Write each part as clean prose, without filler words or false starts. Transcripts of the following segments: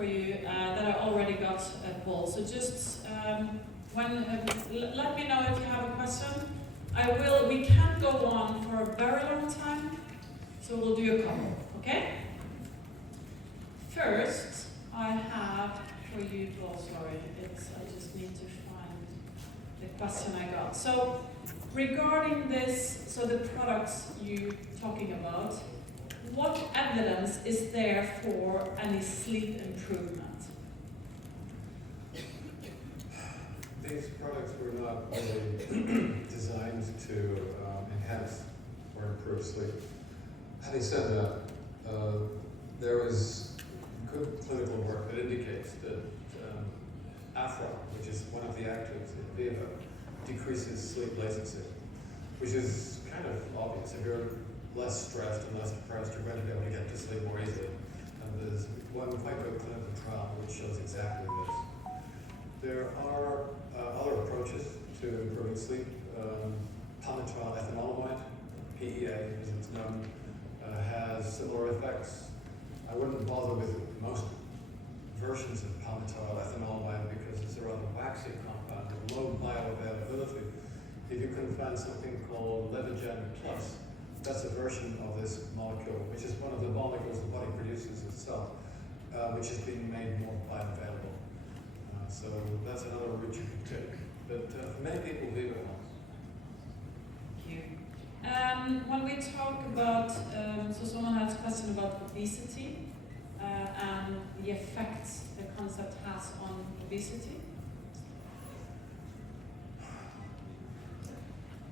for you that I already got, Paul. So just let me know if you have a question. We can't go on for a very long time, so we'll do a couple, okay? First, I have for you, Paul, sorry, I just need to find the question I got. So, regarding this, so the products you're talking about, what evidence is there for any sleep improvement? These products were not really designed to enhance or improve sleep. Having said that, there is good clinical work that indicates that Afron, which is one of the actives in Viva, decreases sleep latency, which is kind of obvious. If you're less stressed and less depressed, you're going to be able to get to sleep more easily. And there's one quite good clinical trial which shows exactly this. There are other approaches to improving sleep. Palmital ethanolamide, PEA as it's known, has similar effects. I wouldn't bother with most versions of palmital ethanolamide because it's a rather waxy compound with low bioavailability. If you can find something called Levagen Plus, that's a version of this molecule, which is one of the molecules the body produces itself, which is being made more bioavailable. So that's another route you can take. But for many people, Viva helps. Thank you. When we talk about, so someone has a question about obesity and the effects the concept has on obesity.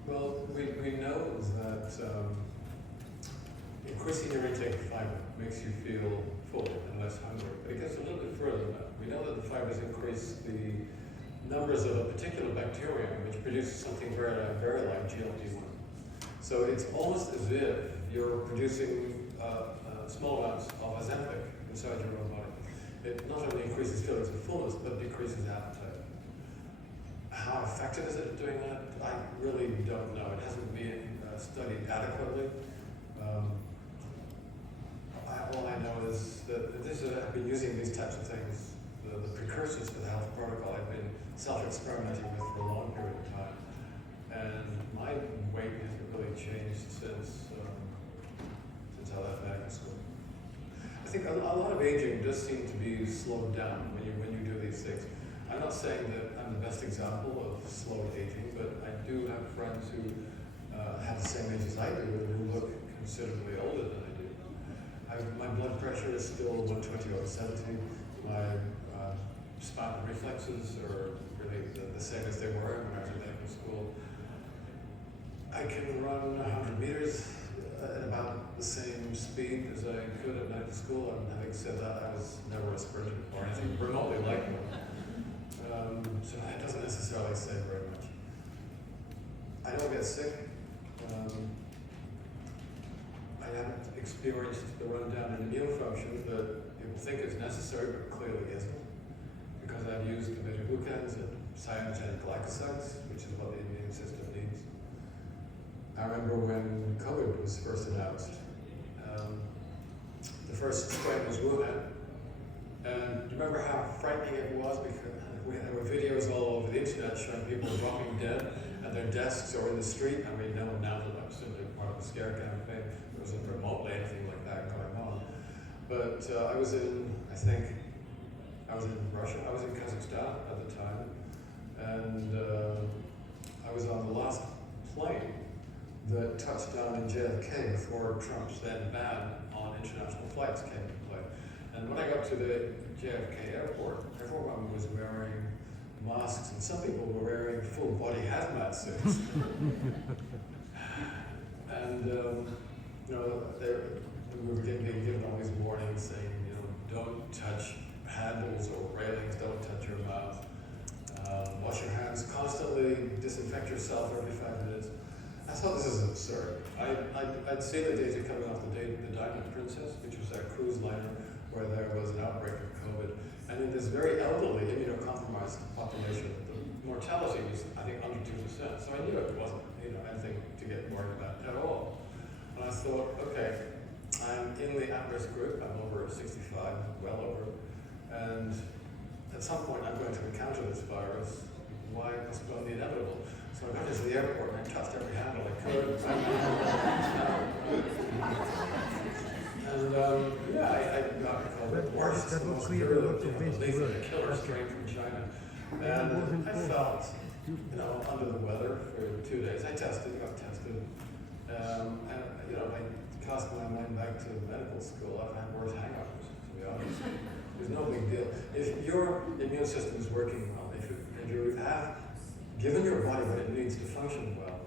Well, we know that increasing your intake of fiber makes you feel full and less hungry. But it gets a little bit further than that. We know that the fibers increase the numbers of a particular bacterium which produces something very like GLP-1. So it's almost as if you're producing small amounts of Ozempic inside your own body. It not only increases feelings of fullness, but decreases appetite. How effective is it at doing that? I really don't know. It hasn't been studied adequately. All I know is that I've been using these types of things, the precursors to the health protocol. I've been self-experimenting with for a long period of time. And my weight hasn't really changed since I left medical school. I think a lot of aging does seem to be slowed down when you do these things. I'm not saying that I'm the best example of slow aging, but I do have friends who have the same age as I do and who look considerably older than I do. My blood pressure is still 120/70. My spinal reflexes are really the same as they were when I was in medical school. I can run 100 meters at about the same speed as I could at medical school, and having said that, I was never a sprinter or anything remotely like one. So that doesn't necessarily say very much. I don't get sick. I haven't experienced the rundown in immune function that people think is necessary, but clearly isn't, because I've used the beta-glucans and cyanogenic glycosides, which is what the immune system needs. I remember when COVID was first announced. The first strain was Wuhan. And do you remember how frightening it was? Because there were videos all over the internet showing people dropping dead at their desks or in the street. I mean, no one now that I'm simply part of the scare campaign. There wasn't remotely anything like that going on. But I was in Russia. I was in Kazakhstan at the time. And I was on the last plane that touched down in JFK before Trump's then ban on international flights came into play. And when I got to the JFK airport, everyone was wearing masks, and some people were wearing full body hazmat suits. And we were being given all these warnings saying, don't touch handles or railings, don't touch your mouth, wash your hands constantly, disinfect yourself every 5 minutes. I thought this is absurd. I'd seen the data coming off the Diamond Princess, which was that cruise liner where there was an outbreak of COVID. And in this very elderly, immunocompromised population, the mortality was, I think, under 2%. So I knew it wasn't anything to get worried about at all. And I thought, okay, I'm in the at-risk group. I'm over 65, well over. some point I'm going to encounter this virus. Why postpone the inevitable? So I got into the airport and I touched every handle I could. I got the worst, the most virulent, the killer strain from China. And I felt, under the weather for 2 days. I got tested. I cast my mind back to medical school. I've had worse hangovers, to be honest. There's no big deal. If your immune system is working well, if you have given your body what it needs to function well,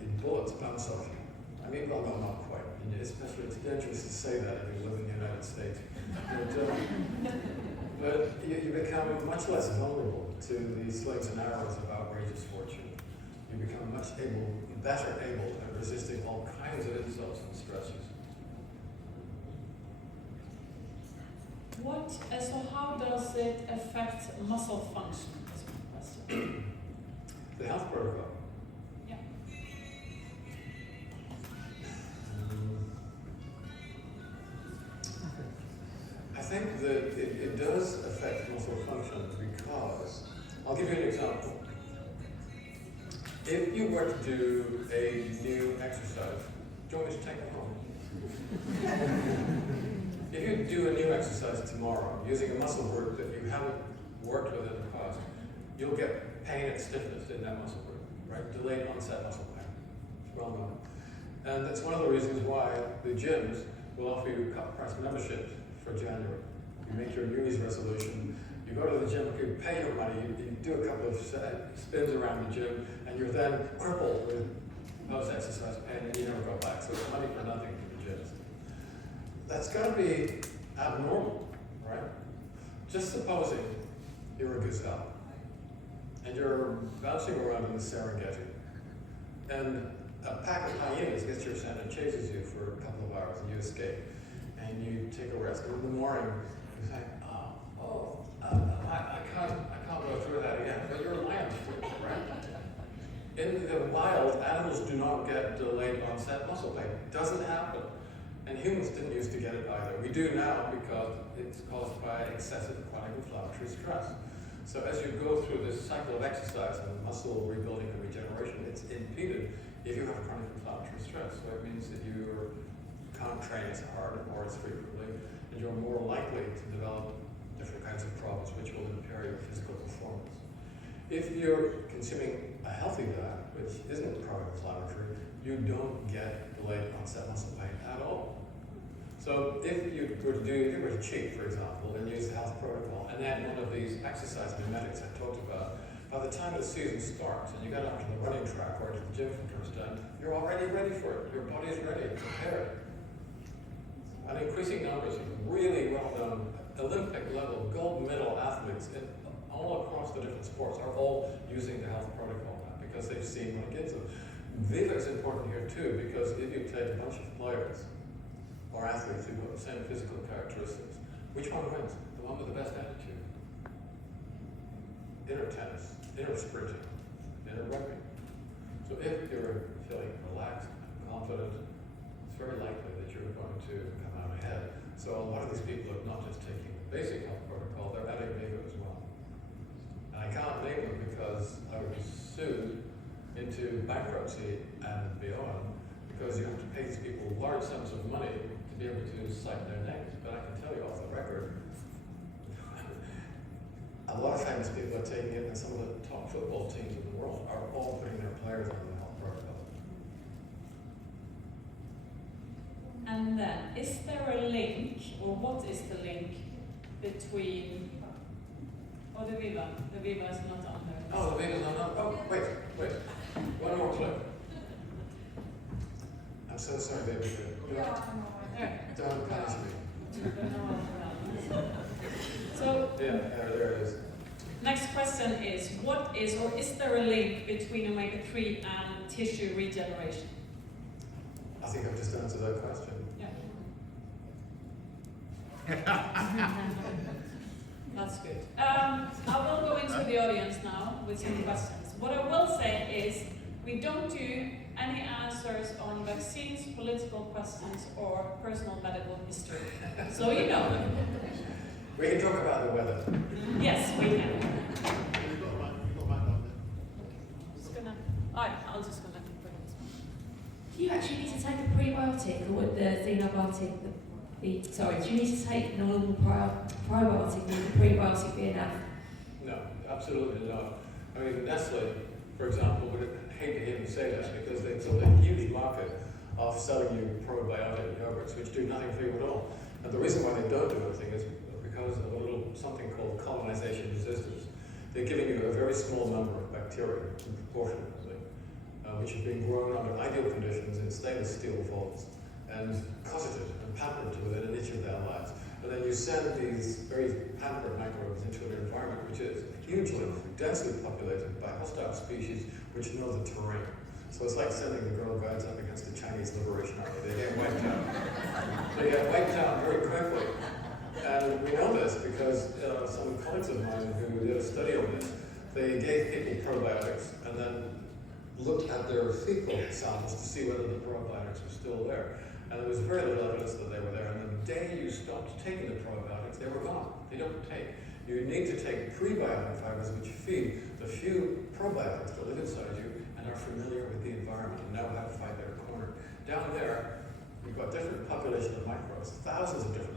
the bullets bounce off you. I mean, well, no, not quite. And especially, it's dangerous to say that if you live in the United States. But you become much less vulnerable to the slings and arrows of outrageous fortune. You become better able at resisting all kinds of insults and stresses. So how does it affect muscle function? Is my question. The health protocol. Yeah. I think that it does affect muscle function because, I'll give you an example. If you were to do a new exercise, do you want me to take it home? If you do a new exercise tomorrow using a muscle group that you haven't worked with in the past, you'll get pain and stiffness in that muscle group, right? Delayed onset muscle pain. It's well known. And that's one of the reasons why the gyms will offer you cut price membership for January. You make your New Year's resolution, you go to the gym, you pay your money, you do a couple of spins around the gym, and you're then crippled with post-exercise pain, and you never go back. So it's money for nothing for the gyms. That's got to be abnormal, right? Just supposing you're a gazelle, and you're bouncing around in the Serengeti, and a pack of hyenas gets your scent and chases you for a couple of hours, and you escape, and you take a rest. And in the morning, you say, I can't go through that again. But you're a lion, right? In the wild, animals do not get delayed onset muscle pain. It doesn't happen. And humans didn't used to get it either. We do now because it's caused by excessive chronic inflammatory stress. So as you go through this cycle of exercise and muscle rebuilding and regeneration, it's impeded if you have chronic inflammatory stress. So it means that you can't train as hard or as frequently, and you're more likely to develop different kinds of problems which will impair your physical performance. If you're consuming a healthy diet, which isn't pro-inflammatory, you don't get delayed onset muscle pain at all. So if you were to cheat, for example, and use the health protocol, and add one of these exercise mimetics I talked about, by the time the season starts and you get out to the running track or to the gym for the first time, you're already ready for it. Your body is ready, prepared. And increasing numbers of really well-known Olympic level gold medal athletes all across the different sports are all using the health protocol now because they've seen what it gives them. Viva is important here too, because if you take a bunch of players or athletes who've got the same physical characteristics, which one wins? The one with the best attitude. Inner tennis, inner sprinting, inner rugby. So if you're feeling relaxed and confident, it's very likely that you're going to come out ahead. So a lot of these people are not just taking the basic health protocol, they're adding Viva as well. And I can't name them because I was sued into bankruptcy and beyond, because you have to pay these people large sums of money to be able to cite their names. But I can tell you off the record, a lot of famous people are taking it, and some of the top football teams in the world are all putting their players on the health protocol. And then, is there a link, or what is the link between, the Viva? The Viva is not on there. Oh, the Viva's not on. Oh, wait. One more clip. I'm so sorry, baby. Don't punish me. So, there it is. Next question is, what is, or is there a link between omega-3 and tissue regeneration? I think I've just answered that question. Yeah. That's good. I will go into the audience now with some questions. What I will say is, we don't do any answers on vaccines, political questions, or personal medical history. So you know. We can talk talk about the weather? Yes, we can. You've got a mic on there. Just gonna. I'm just gonna bring this. Do you actually need to take a prebiotic or would the xenobiotic, do you need to take a normal probiotic, would the prebiotic be enough? No, absolutely not. I mean, Nestle, for example, would hate to even say that because they've got a huge market of selling you probiotic yogurts which do nothing for you at all. And the reason why they don't do anything is because of a little something called colonization resistance. They're giving you a very small number of bacteria, proportionately, which have been grown under ideal conditions in stainless steel vaults and cosseted and pampered to within an inch of their lives. And then you send these very pampered microbes into an environment which is hugely, densely populated by hostile species which know the terrain. So it's like sending the Girl Guides up against the Chinese Liberation Army. They get wiped out. They get wiped out very quickly. And we know this because some colleagues of mine who did a study on this, they gave people probiotics and then looked at their fecal samples to see whether the probiotics were still there. And there was very little evidence that they were there. And the day you stopped taking the probiotics, they were gone. They don't take. You need to take prebiotic fibers which feed the few probiotics that live inside you and are familiar with the environment and know how to find their corner. Down there, we've got different population of microbes, thousands of different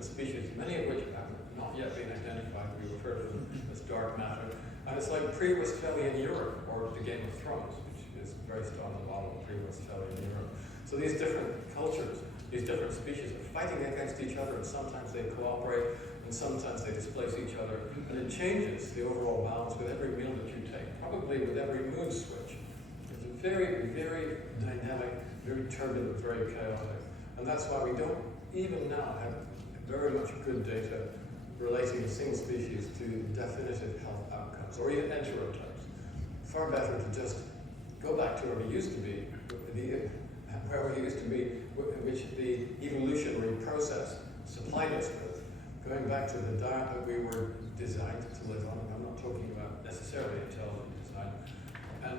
species, many of which have not yet been identified. We refer to them as dark matter. And it's like pre-Westphalian Europe, or the Game of Thrones, which is based on the model of pre-Westphalian Europe. So these different cultures, these different species are fighting against each other, and sometimes they cooperate, and sometimes they displace each other, and it changes the overall balance with every meal that you take, probably with every mood switch. It's a very, very dynamic, very turbulent, very chaotic. And that's why we don't even now have very much good data relating a single species to definitive health outcomes, or even enterotypes. Far better to just go back to where we used to be, which the evolutionary process supplied us with, going back to the diet that we were designed to live on. I'm not talking about necessarily intelligent design. And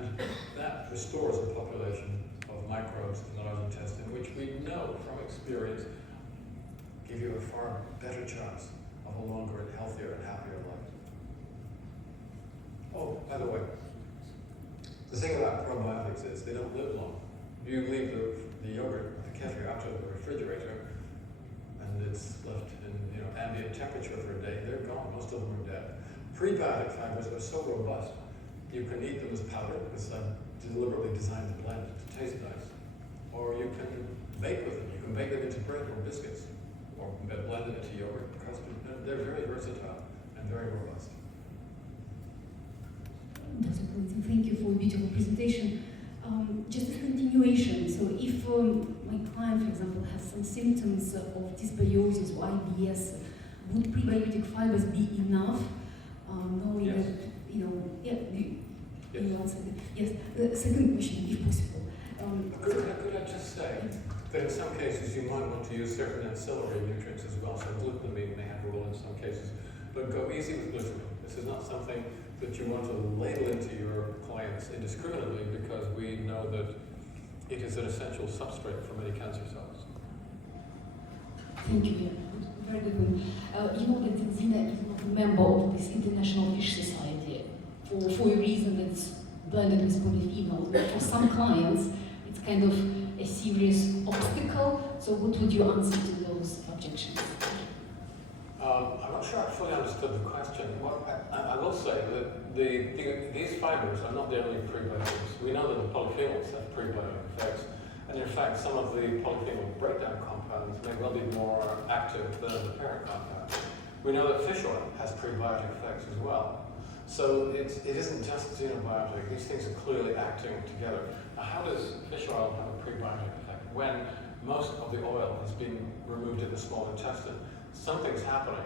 that restores a population of microbes in the large intestine, which we know from experience give you a far better chance of a longer and healthier and happier life. Oh, by the way, the thing about probiotics is they don't live long. You leave the yogurt, the kefir, out of the refrigerator, and it's left in ambient temperature for a day. They're gone. Most of them are dead. Prebiotic fibers are so robust, you can eat them as powder, because I deliberately designed the blend to taste nice. Or you can bake with them. You can bake them into bread or biscuits, or blend them into yogurt, custard. They're very versatile and very robust. Dr. Clinton, thank you for a beautiful presentation. Just a continuation, so if my client, for example, has some symptoms of dysbiosis or IBS, would prebiotic fibers be enough? Knowing Yes. that, Yes. you answer that? Yes. Second question, if possible. Could I just say that in some cases you might want to use certain ancillary nutrients as well, so glutamine may have a role in some cases, but go easy with glutamine. This is not something that you want to label into your clients indiscriminately, because we know that it is an essential substrate for many cancer cells. Thank you. Very good one. You know that Zina is not a member of this International Fish Society for a reason that's blended with polyphenols. But for some clients, it's kind of a serious obstacle. So what would you answer to those objections? I'm not sure I fully understood the question. I will say that these fibers are not the only prebiotics. We know that the polyphenols have prebiotic effects, and in fact, some of the polyphenol breakdown compounds may well be more active than the parent compound. We know that fish oil has prebiotic effects as well. So it isn't just xenobiotic. These things are clearly acting together. Now, how does fish oil have a prebiotic effect when most of the oil has been removed in the small intestine? Something's happening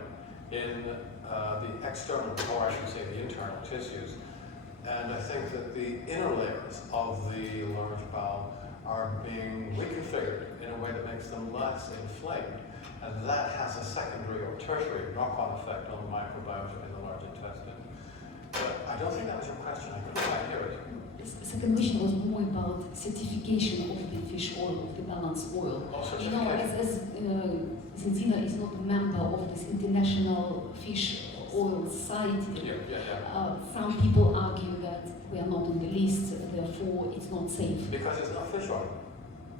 in the external, or I should say the internal tissues. And I think that the inner layers of the large bowel are being reconfigured in a way that makes them less inflamed. And that has a secondary or tertiary knock-on effect on the microbiota in the large intestine. But I don't think that was your question. I couldn't quite hear it. The second question was more about certification of the fish oil, of the balanced oil. Oh, You know, certification. as Tanzania is not a member of this International Fish Oil Society. Some people argue that we are not on the list, therefore it's not safe. Because it's not fish oil.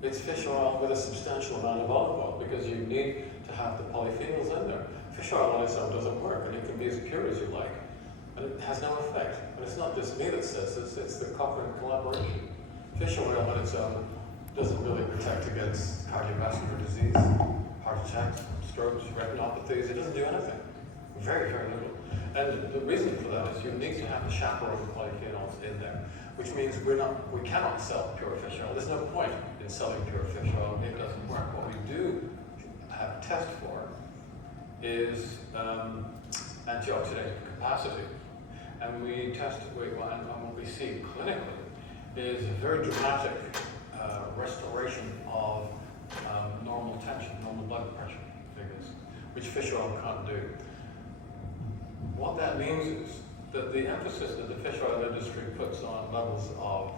It's fish oil with a substantial amount of olive oil, because you need to have the polyphenols in there. Fish oil on its own doesn't work, and it can be as pure as you like, and it has no effect. And it's not just me that says this, it's the Cochrane collaboration. Fish oil on its own doesn't really protect against cardiovascular disease, heart attacks, strokes, retinopathies. It doesn't do anything. Very, very little. And the reason for that is you need to have the chaperone polyphenols in there, which means we cannot sell pure fish oil. There's no point in selling pure fish oil. It doesn't work. What we do have a test for is antioxidant capacity. And we test, and what we see clinically is a very dramatic restoration of normal tension, normal blood pressure figures, which fish oil can't do. What that means is that the emphasis that the fish oil industry puts on levels of,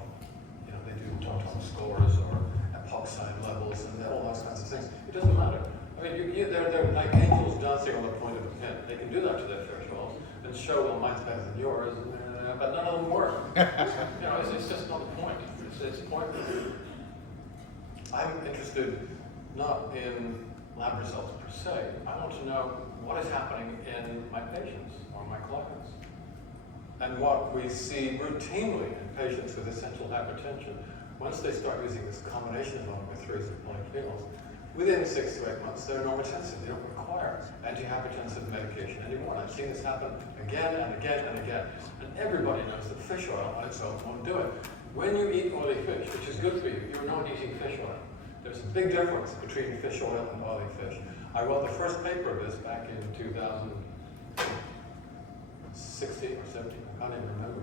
they do TOTOM scores or epoxide levels and all those kinds of things. It doesn't matter. I mean, they're like angels dancing on the point of a pin. They can do that to their fish oils and show, well, mine's better than yours, but none of them work. It's just not the point. It's pointless. I'm interested not in lab results per se. I want to know what is happening in my patients or my clients. And what we see routinely in patients with essential hypertension, once they start using this combination of omega-3s and polyphenols, within 6 to 8 months, they're normotensive. They don't require antihypertensive medication anymore. And I've seen this happen again and again and again. And everybody knows that fish oil on its own won't do it. When you eat oily fish, which is good for you, you're not eating fish oil. There's a big difference between fish oil and oily fish. I wrote the first paper of this back in 2016 or 17, I can't even remember,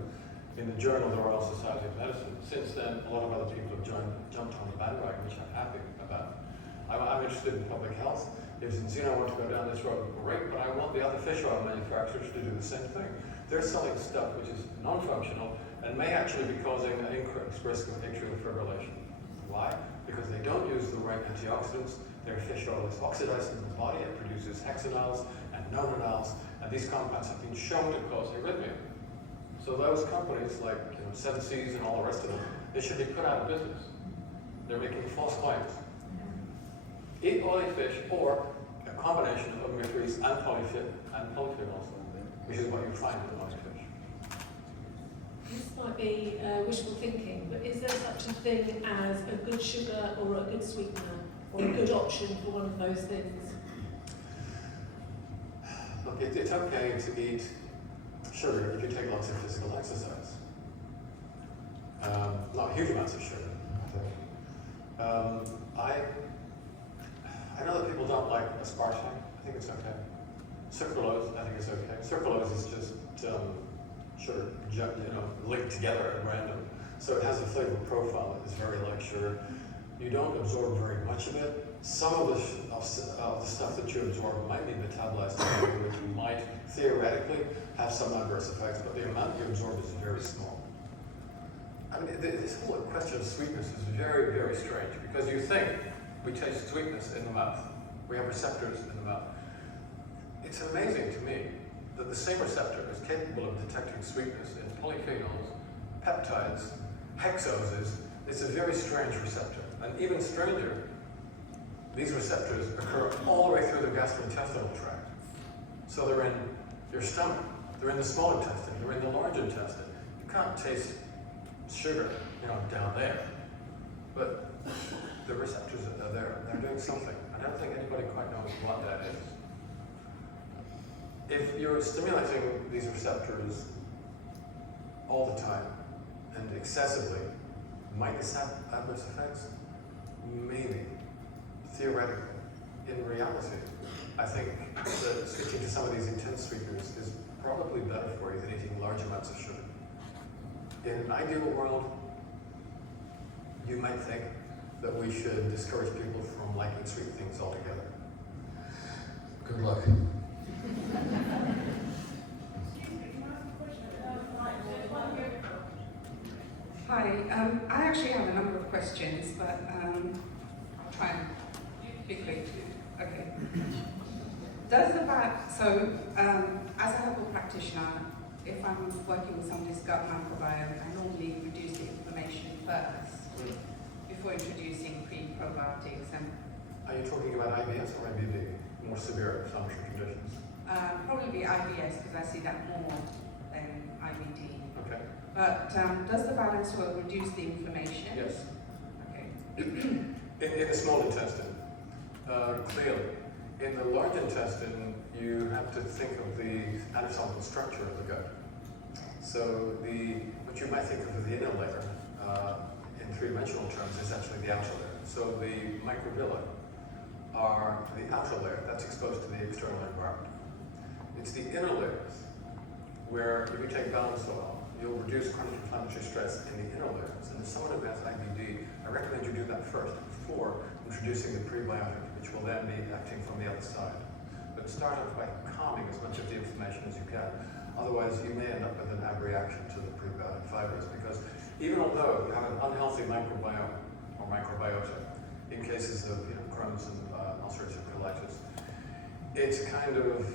in the Journal of the Royal Society of Medicine. Since then, a lot of other people have jumped on the bandwagon, which I'm happy about. I'm interested in public health. If Tanzania want to go down this road, great, but I want the other fish oil manufacturers to do the same thing. They're selling stuff which is non-functional and may actually be causing an increased risk of atrial fibrillation. Why? Because they don't use the right antioxidants. Their fish oil is oxidized in the body. It produces hexanals and nonanals, and these compounds have been shown to cause arrhythmia. So those companies like Seven Seas and all the rest of them, they should be put out of business. They're making false claims. Eat oily fish or a combination of omega-3s and polyphenols, which is what you find in oily fish. This might be wishful thinking, but is there such a thing as a good sugar or a good sweetener or a good option for one of those things? Look, it's okay to eat sugar if you take lots of physical exercise. Not huge amounts of sugar, I think. I know that people don't like aspartame. I think it's okay. Sucralose, I think it's okay. Sucralose is just sugar, linked together at random. So it has a flavor profile that is very like sugar. You don't absorb very much of it. Some of the stuff that you absorb might be metabolized together, which might theoretically have some adverse effects, but the amount you absorb is very small. I mean, this whole question of sweetness is very, very strange, because you think we taste sweetness in the mouth. We have receptors in the mouth. It's amazing to me that the same receptor is capable of detecting sweetness in polyphenols, peptides, hexoses. It's a very strange receptor. And even stranger, these receptors occur all the way through the gastrointestinal tract. So they're in your stomach, they're in the small intestine, they're in the large intestine. You can't taste sugar, down there. But the receptors are there, they're doing something. I don't think anybody quite knows what that is. If you're stimulating these receptors all the time and excessively, might this have adverse effects? Maybe. Theoretically. In reality, I think that switching to some of these intense sweeteners is probably better for you than eating large amounts of sugar. In an ideal world, you might think that we should discourage people from liking sweet things altogether. Good luck. Hi, I actually have a number of questions, but I'll try and be quick. Okay. Does the as a herbal practitioner, if I'm working with somebody's gut microbiome, I normally reduce the inflammation first before introducing pre-probiotics. And Are you talking about IBS or IBD? More severe inflammatory conditions? probably IBS because I see that more than IBD. Okay. But does the balance soil reduce the inflammation? Yes. Okay. In the small intestine, clearly. In the large intestine, you have to think of the anatomical structure of the gut. So what you might think of as the inner layer, in three-dimensional terms, is actually the outer layer. So the microvilli are the outer layer that's exposed to the external environment. It's the inner layers where, if you take balance soil, you'll reduce chronic inflammatory stress in the inner layers. And if someone who has IBD, I recommend you do that first before introducing the prebiotic, which will then be acting from the other side. But start off by calming as much of the inflammation as you can. Otherwise, you may end up with an abreaction to the prebiotic fibers, because even although you have an unhealthy microbiome or microbiota, in cases of Crohn's and ulcerative colitis, it's kind of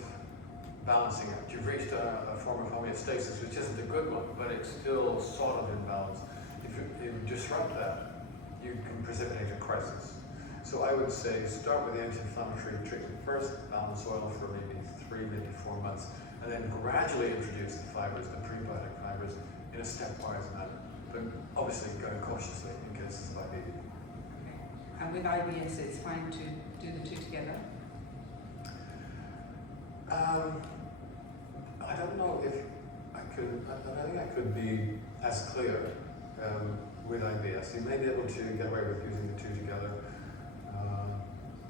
balancing it. You've reached a form of homeostasis, which isn't a good one, but it's still sort of in balance. If you disrupt that, you can precipitate a crisis. So I would say start with the anti-inflammatory treatment first, balance soil for maybe 3, maybe 4 months, and then gradually introduce the fibers, the prebiotic fibers, in a stepwise manner. But obviously going cautiously in cases of IBD. And with IBS, it's fine to do the two together? I don't know if I could, I think I could be as clear with IBS. You may be able to get away with using the two together.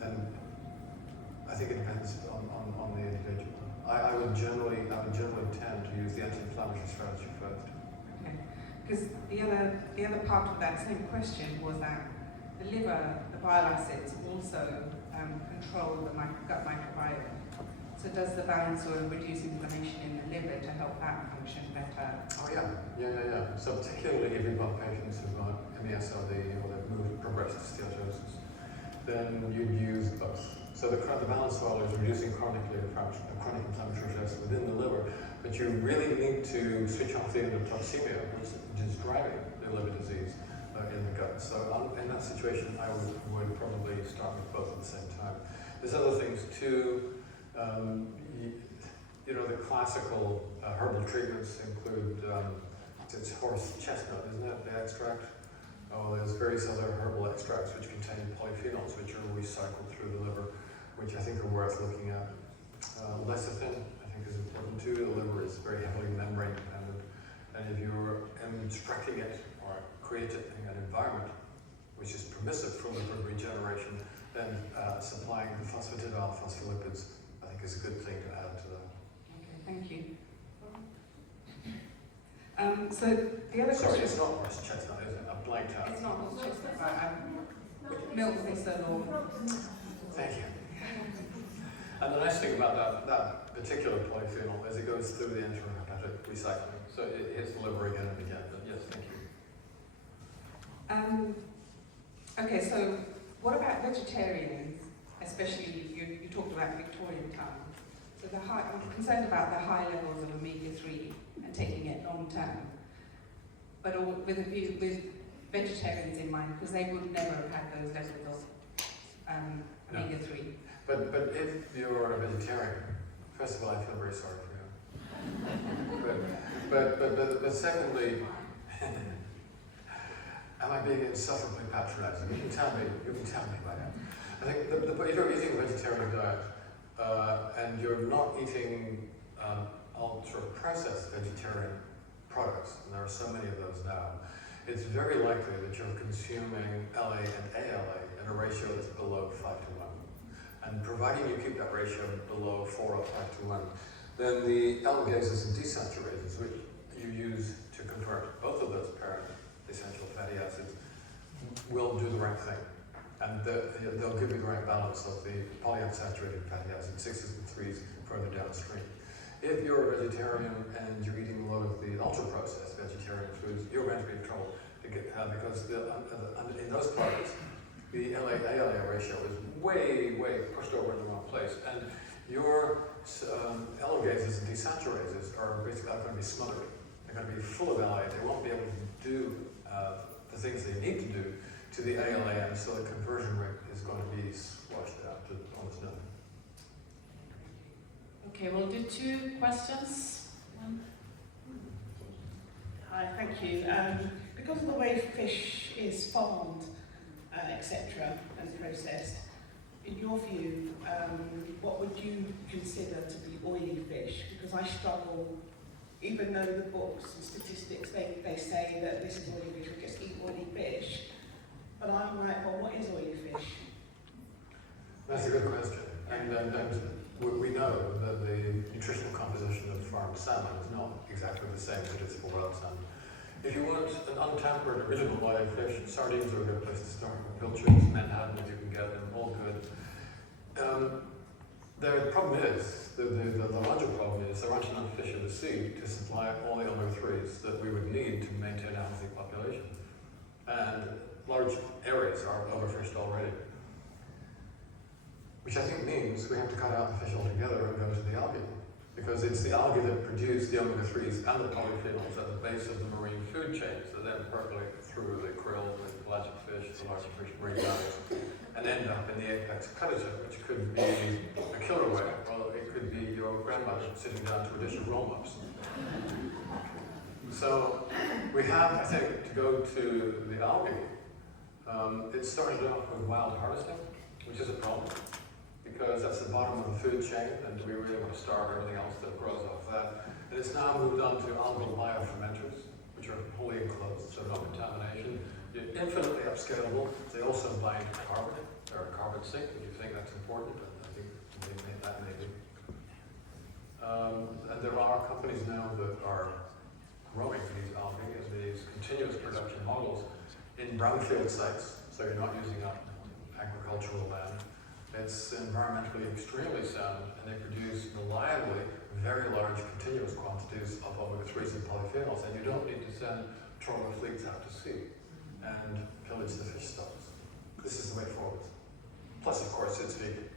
And I think it depends on the individual. I would generally tend to use the anti-inflammatory strategy first. Okay. Because the other part of that same question was that the liver, the bile acids also control the gut microbiome. So does the balance oil reduce inflammation in the liver to help that function better? Oh yeah. So particularly if you've got patients who've got MESLD or they've progressed to steatosis, then you'd use both. So the balance oil is reducing chronic inflammatory stress within the liver, but you really need to switch off the endotoxemia, which is driving the liver disease in the gut. So in that situation, I would probably start with both at the same time. There's other things too. The classical herbal treatments include, it's horse chestnut, isn't it, the extract? Oh, there's various other herbal extracts which contain polyphenols, which are recycled through the liver, which I think are worth looking at. Lecithin, I think, is important too. The liver is very heavily membrane dependent, and if you're instructing it or creating an environment which is permissive for liver regeneration, then supplying the phosphatidyl phospholipids, I think, is a good thing to add to that. Okay, thank you. So the other Sorry, question... it's not horse chestnut, is it? I blanked out. It's not horse chestnut, but milk thistle or... Thank you. And the nice thing about that particular polyphenol is it goes through the enterohepatic recycling, so it hits the liver again and again. But yes, thank you. Okay, so what about vegetarians, especially you talked about Victorian times. So I'm concerned about the high levels of omega-3 and taking it long term, but with vegetarians in mind, because they would never have had those levels of omega-3. But if you're a vegetarian, first of all, I feel very sorry for you. But secondly, am I being insufferably patronizing? You can tell me by now. I think if you're eating a vegetarian diet and you're not eating ultra-processed vegetarian products, and there are so many of those now, it's very likely that you're consuming LA and ALA in a ratio that's below 5:1. And providing you keep that ratio below 4 or 5:1, then the alligases and desaturators, which you use to convert both of those parent essential fatty acids, will do the right thing. And they'll give you the right balance of the polyunsaturated fatty acids, 6s and 3s, further downstream. If you're a vegetarian and you're eating a lot of the ultra-processed vegetarian foods, you're going to be in trouble because in those products, the LA-ALA ratio is way pushed over in the wrong place. And Your elongators and desaturases are basically going to be smothered. They're going to be full of LA. They won't be able to do the things they need to do to the ALAM, so the conversion rate is going to be washed out to almost nothing. Okay, we'll do 2 questions. One. Hi, thank you. Because of the way fish is farmed, etc., and processed, in your view, what would you consider to be oily fish? Because I struggle, even though the books and statistics, they say that this is oily fish, we just eat oily fish. But I'm like, well, what is oily fish? That's a good question. And we know that the nutritional composition of farmed salmon is not exactly the same as it is for wild salmon. If you want an untampered original live fish, sardines are a good place to start. Pilchards, Manhattan, if you can get them, all good. The problem is, the larger problem is there aren't enough fish in the sea to supply all the omega-3s that we would need to maintain a healthy population. And large areas are overfished already. Which I think means we have to cut out the fish altogether and go to the algae. Because it's the algae that produce the omega-3s and the polyphenols at the base of the marine food chains that then percolate through the krill, the pelagic fish, the larger fish, marine mammals, and end up in the apex predator, which could be a killer whale, or it could be your grandmother sitting down to a dish of roll-ups. So we have, I think, to go to the algae. It started off with wild harvesting, which is a problem, because that's the bottom of the food chain, and we really want to starve everything else that grows off that. And it's now moved on to algal biofermenters, which are wholly enclosed, so no contamination. They're infinitely upscalable. They also bind carbon. They're a carbon sink, if you think that's important, and I think that may be. And there are companies now that are growing these algae as these continuous production models in brownfield sites, so you're not using up agricultural land. It's environmentally extremely sound, and they produce reliably very large continuous quantities of omega-3s and polyphenols, and you don't need to send trawler fleets out to sea and pillage the fish stocks. This is the way forward. Plus, of course, it's vegan.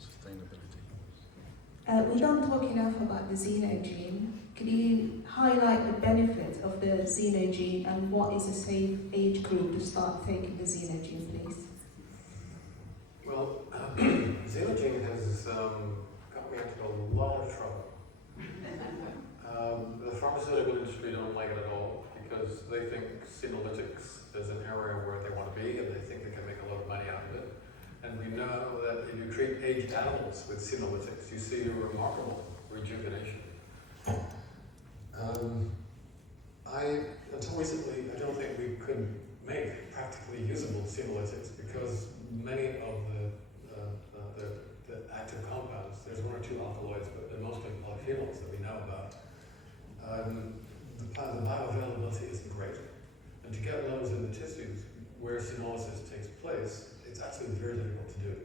Sustainability. We don't talk enough about the xenogene. Could you highlight the benefits of the xenogene and what is a safe age group to start taking the xenogene, please? Well, xenogene has got me into a lot of trouble. The pharmaceutical industry don't like it at all because they think senolytics is an area where they want to be, and they think they can make a lot of money out of it. And we know that if you treat aged animals with senolytics, you see a remarkable rejuvenation. Until recently, I don't think we could make practically usable senolytics because many of the active compounds, there's 1 or 2 alkaloids, but they're mostly polyphenols that we know about. The bioavailability isn't great. And to get levels in the tissues where senolysis takes place, it's actually very difficult to do.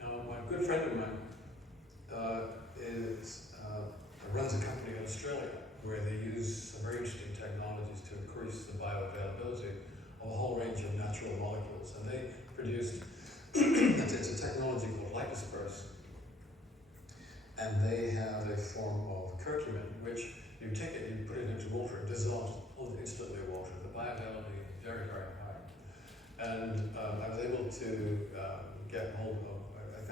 Now, my good friend of mine runs a company in Australia where they use some very interesting technologies to increase the bioavailability of a whole range of natural molecules. And they produced, it's a technology called lipodisperse. And they have a form of curcumin, which you take it, you put it into water, it dissolves almost instantly in water. The bioavailability is very, very high. And I was able to get hold of a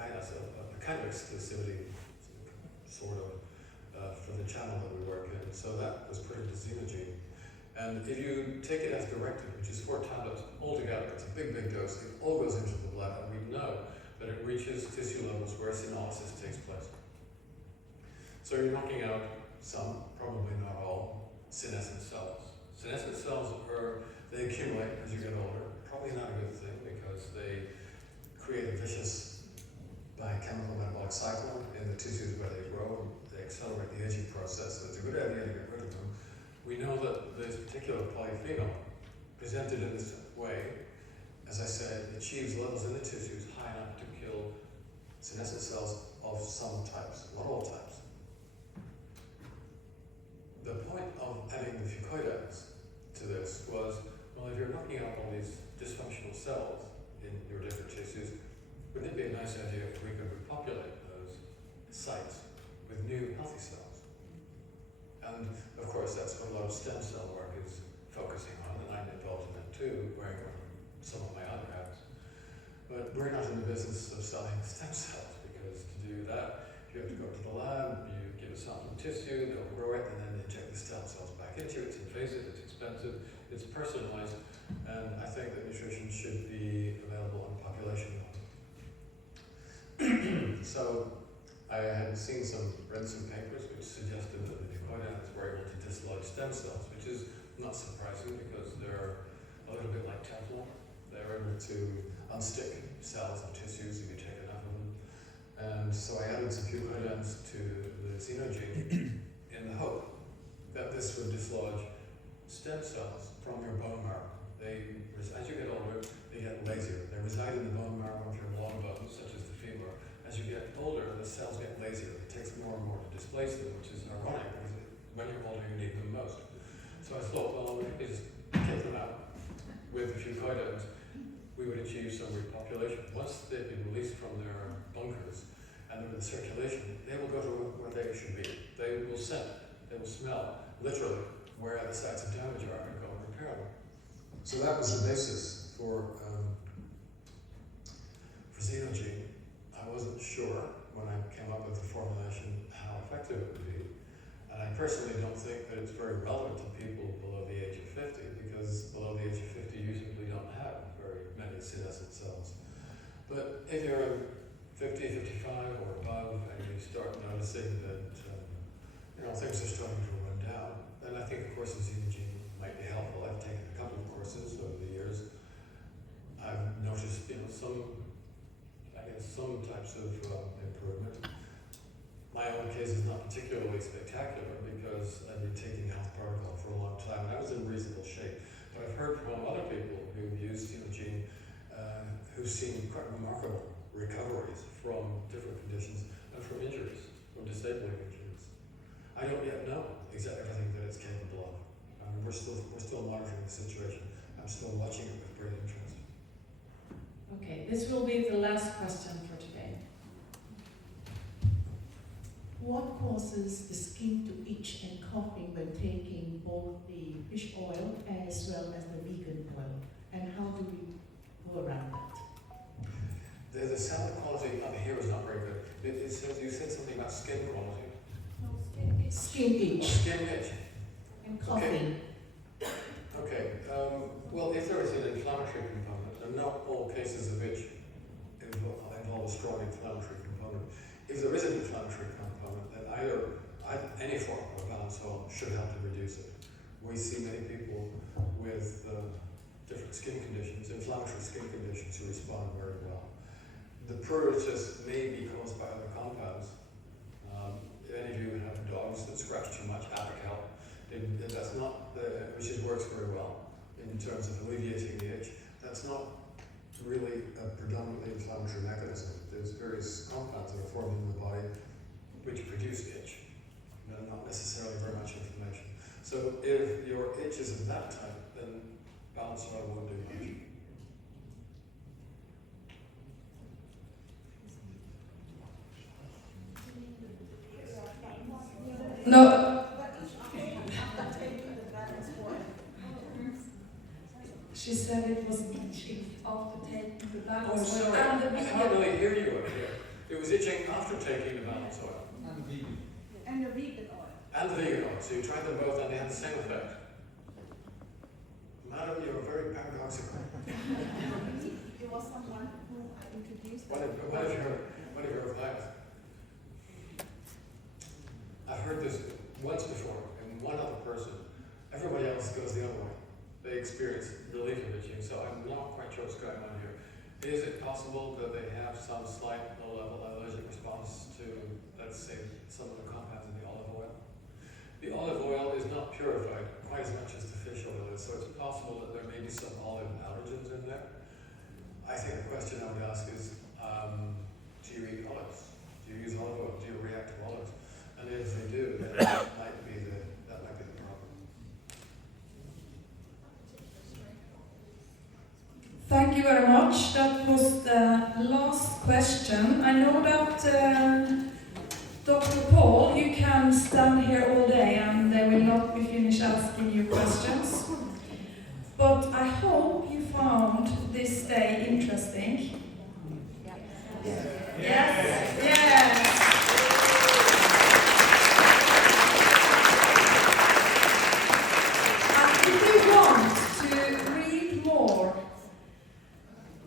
kind of exclusivity, sort of, for the channel that we work in. So that was put into xenogene. And if you take it as directed, which is 4 tablets altogether, it's a big, big dose, it all goes into the blood, and we know that it reaches tissue levels where senolysis takes place. So you're knocking out some, probably not all, senescent cells. Senescent cells they accumulate as you get older. Probably not a good thing because they create a vicious biochemical metabolic cycle in the tissues where they grow. They accelerate the aging process, so it's a good idea to get rid of them. We know that this particular polyphenol, presented in this way, as I said, achieves levels in the tissues high enough to kill senescent cells of some types, not all types. The point of adding the fucoides to this was, well, if you're knocking out all these dysfunctional cells in your different tissues, wouldn't it be a nice idea if we could repopulate those sites with new healthy cells? And of course, that's what a lot of stem cell work is focusing on, and I'm involved in that too, wearing some of my other hats. But we're not in the business of selling stem cells, because to do that, you have to go to the lab, you give a sample of tissue, they'll grow it, and then they inject the stem cells back into it. It's invasive, it's expensive, it's personalized, and I think that nutrition should be available on a population level. So I had read some papers which suggested that the nucleotides were able to dislodge stem cells, which is not surprising because they're a little bit like Teflon. They're able to unstick cells and tissues if you take enough of them. And so I added some fucoids to the xenogene in the hope that this would dislodge stem cells from your bone marrow. As you get older, they get lazier. They reside in the bone marrow of your long bones, such as the femur. As you get older, the cells get lazier. It takes more and more to displace them, which is ironic, because when you're older, you need them most. So I thought, well, we could just take them out with the fucoids. We would achieve some repopulation. Once they've been released from their bunkers and they're in the circulation, they will go to where they should be. They will scent, they will smell, literally, where the sites of damage are, and go and repair them. So that was the basis for xenogene. I wasn't sure when I came up with the formulation how effective it would be. And I personally don't think that it's very relevant to people below the age of 50, because below the age of 50 you usually don't have very many senescent cells. But if you're 50, 55 or above, and you start noticing that things are starting to run down, then I think, of course, the xenogene might be helpful. I've taken a couple of courses over the years. I've noticed, some types of improvement. My own case is not particularly spectacular because I've been taking Health Protocol for a long time, and I was in reasonable shape. But I've heard from other people who've used xenogene who've seen quite remarkable recoveries from different conditions and from injuries, from disabling injuries. I don't yet know exactly everything that it's capable of. We're still monitoring the situation. I'm still watching it with great interest. Okay, this will be the last question for today. What causes the skin to itch and coughing when taking both the fish oil as well as the vegan oil? And how do we go around that? The sound quality up here is not very good. It says, you said something about skin quality. Skin itch Skin itch. and coughing. Okay. Well, if there is an inflammatory component, and not all cases of itch involve a strong inflammatory component. If there is an inflammatory component, then any form of balance oil should help to reduce it. We see many people with different skin conditions, inflammatory skin conditions, who respond very well. The pruritus may be caused by other compounds. If any of you have dogs that scratch too much, Apocal, that's not, which works very well in terms of alleviating the itch. That's not really a predominantly inflammatory mechanism. There's various compounds that are formed in the body which produce itch, but not necessarily very much inflammation. So if your itch is of that type, then balance oil won't do much. No. She said it was itching after taking the balance Oh, I'm oil sorry. and the I can't really hear you up here. It was itching after taking the balance oil. And vegan. And the vegan oil. And the vegan oil. So you tried them both and they had the same effect. Madam, you're very paradoxical. It was someone who I introduced. What have you heard that? I've heard this once before, and one other person. Everybody else goes the other way. They experience relief of itching, so I'm not quite sure what's going on here. Is it possible that they have some slight low-level allergic response to, let's say, some of the compounds in the olive oil? The olive oil is not purified quite as much as the fish oil is, so it's possible that there may be some olive allergens in there. I think the question I would ask is, do you eat olives? Do you use olive oil? Do you react to olives? And if they do, then that might be the problem. Thank Thank you very much. That was the last question. I know that Dr. Paul, you can stand here all day and they will not be finished asking you questions. But I hope you found this day interesting. Yes. Yes. Yes.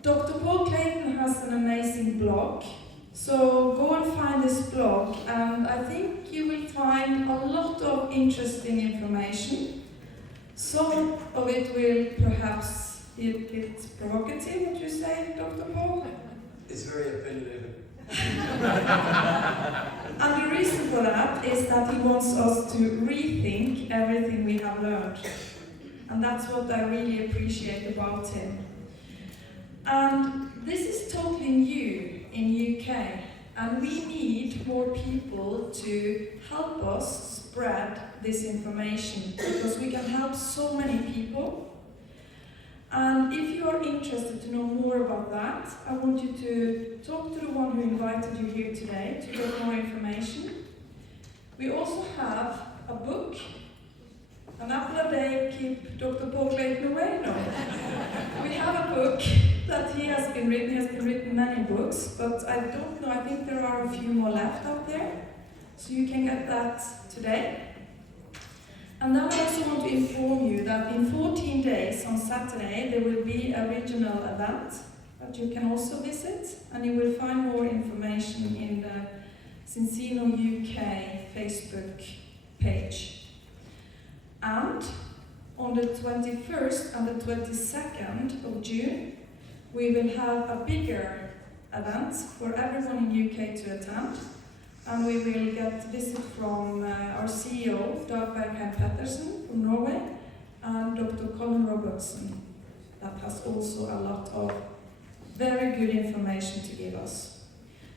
Dr. Paul Clayton has an amazing blog, so go and find this blog, and I think you will find a lot of interesting information. Some of it will perhaps be a bit provocative, would you say, Dr. Paul? It's very opinionated. And the reason for that is that he wants us to rethink everything we have learned. And that's what I really appreciate about him. And this is totally new in UK, and we need more people to help us spread this information, because we can help so many people. And if you are interested to know more about that, I want you to talk to the one who invited you here today to get more information. We also have a book. An apple a day keep Dr. Paul Clayton away? No. We have a book that he has been written. He has been written many books, but I don't know, I think there are a few more left out there. So you can get that today. And then I also want to inform you that in 14 days on Saturday there will be a regional event that you can also visit, and you will find more information in the Cincino UK Facebook page. And on the 21st and the 22nd of June, we will have a bigger event for everyone in UK to attend. And we will get visit from our CEO, Dag Bergheim Pettersen from Norway, and Dr. Colin Robertson, that has also a lot of very good information to give us.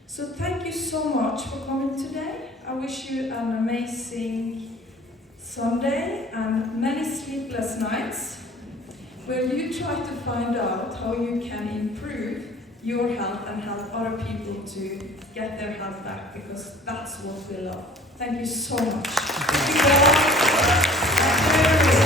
So thank you so much for coming today. I wish you an amazing Sunday and many sleepless nights where you try to find out how you can improve your health and help other people to get their health back, because that's what we love. Thank you so much. Thank you all.